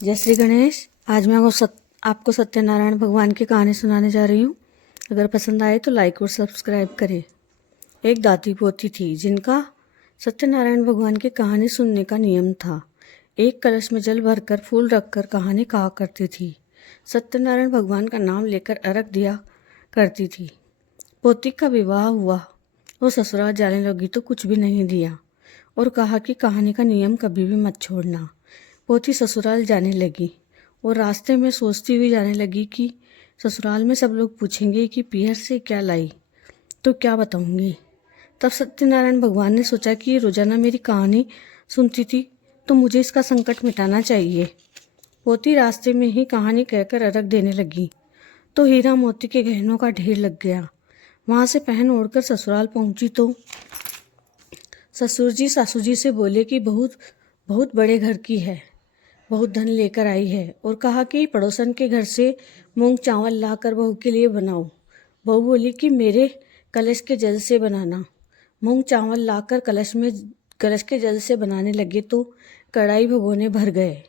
जय श्री गणेश। आज मैं आपको सत्यनारायण भगवान की कहानी सुनाने जा रही हूँ। अगर पसंद आए तो लाइक और सब्सक्राइब करें। एक दादी पोती थी जिनका सत्यनारायण भगवान की कहानी सुनने का नियम था। एक कलश में जल भरकर फूल रखकर कहानी कहा करती थी। सत्यनारायण भगवान का नाम लेकर अर्घ दिया करती थी। पोती का विवाह हुआ। वो ससुराल जाने लगी तो कुछ भी नहीं दिया और कहा कि कहानी का नियम कभी भी मत छोड़ना। पोती ससुराल जाने लगी और रास्ते में सोचती हुई जाने लगी कि ससुराल में सब लोग पूछेंगे कि पीहर से क्या लाई तो क्या बताऊंगी। तब सत्यनारायण भगवान ने सोचा कि रोजाना मेरी कहानी सुनती थी तो मुझे इसका संकट मिटाना चाहिए। पोती रास्ते में ही कहानी कहकर अर्घ देने लगी तो हीरा मोती के गहनों का ढेर लग गया। वहां से पहन ओढ़कर ससुराल पहुंची तो ससुर जी सासू जी से बोले कि बहुत बड़े घर की है, बहुत धन लेकर आई है और कहा कि पड़ोसन के घर से मूंग चावल लाकर बहू के लिए बनाओ। बहू बोली कि मेरे कलश के जल से बनाना। मूंग चावल लाकर कलश के जल से बनाने लगे तो कढ़ाई भगोने भर गए।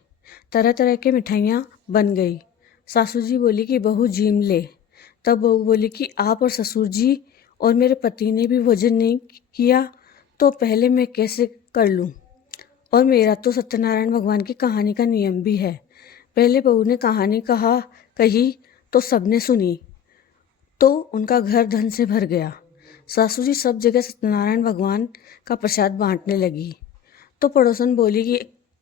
तरह तरह के मिठाइयाँ बन गई। सासू जी बोली कि बहू जीम ले। तब बहू बोली कि आप और ससुर जी और मेरे पति ने भी भोजन नहीं किया तो पहले मैं कैसे कर लूँ। और मेरा तो सत्यनारायण भगवान की कहानी का नियम भी है। पहले बहू ने कहानी कही तो सबने सुनी तो उनका घर धन से भर गया। सासू जी सब जगह सत्यनारायण भगवान का प्रसाद बांटने लगी तो पड़ोसन बोली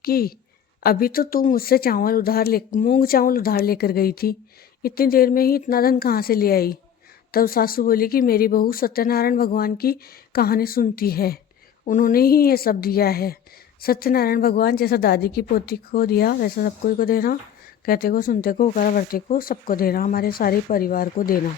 कि अभी तो तू मुझसे मूंग चावल उधार लेकर गई थी, इतनी देर में ही इतना धन कहाँ से ले आई। तब सासू बोली कि मेरी बहू सत्यनारायण भगवान की कहानी सुनती है, उन्होंने ही ये सब दिया है। सत्यनारायण भगवान जैसा दादी की पोती को दिया वैसा सबको को देना, कहते को सुनते को उकारा वर्ते को सबको देना, हमारे सारे परिवार को देना।